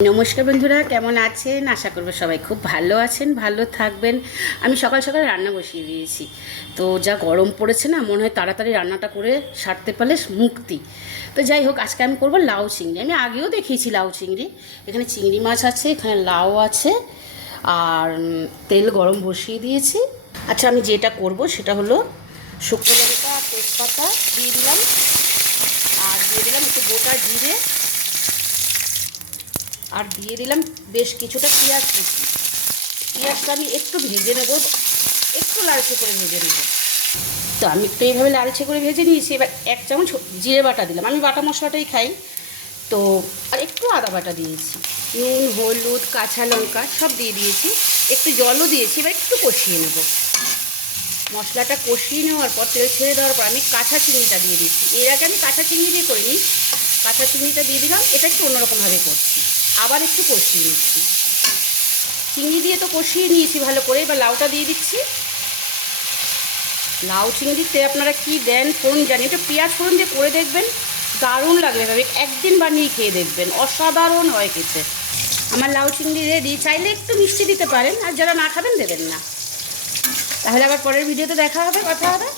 নমস্কার বন্ধুরা, কেমন আছেন? আশা করব সবাই খুব ভালো আছেন, ভালো থাকবেন। আমি সকাল সকাল রান্না বসিয়ে দিয়েছি। তো যা গরম পড়েছে না, মনে হয় তাড়াতাড়ি রান্নাটা করে সারতে পারলে মুক্তি। তো যাই হোক, আজকে আমি করব লাউ চিংড়ি। আমি আগেও দেখিয়েছি লাউ চিংড়ি। এখানে চিংড়ি মাছ আছে, এখানে লাউ আছে, আর তেল গরম বসিয়ে দিয়েছি। আচ্ছা, আমি যেটা করব সেটা হলো শুকনো লঙ্কা আর তেজপাতা দিয়ে দিলাম, আর দিয়ে দিলাম একটু গোটা জিরে, আর দিয়ে দিলাম বেশ কিছুটা পেঁয়াজ কুচি। পেঁয়াজটা আমি একটু ভেজে নেব, একটু লালচে করে ভেজে নেব। তো আমি একটু এইভাবে লালচে করে ভেজে নিয়েছি। এবার 1 চামচ জিরে বাটা দিলাম, আমি বাটা মশলাটাই খাই। তো আর একটু আদা বাটা দিয়েছি, নুন, হলুদ, কাঁচা লঙ্কা সব দিয়ে দিয়েছি, একটু জলও দিয়েছি। এবার একটু কষিয়ে নেব। মশলাটা কষিয়ে নেওয়ার পর, তেল ছেড়ে দেওয়ার পর আমি কাঁচা চিংড়িটা দিয়ে দিচ্ছি। এর আগে আমি কাঁচা চিংড়ি দিয়ে করিনি, কাঁচা চিংড়িটা দিয়ে দিলাম। এটা একটু অন্যরকমভাবে করছি, আবার একটু কষিয়ে নিচ্ছি। চিংড়ি দিয়ে তো কষিয়ে নিয়েছি ভালো করে, এবার লাউটা দিয়ে দিচ্ছি। লাউ চিংড়িতে আপনারা কি দেন ফোড়ন জানি, একটু পেঁয়াজ ফোড়ন দিয়ে করে দেখবেন, দারুণ লাগবে। ভাবে একদিন বানিয়ে খেয়ে দেখবেন, অসাধারণ হয় খেতে। আমার লাউ চিংড়ি রেডি। চাইলে একটু মিষ্টি দিতে পারেন, আর যারা না খাবেন দেবেন না। তাহলে আবার পরের ভিডিওতে দেখা হবে, কথা হবে।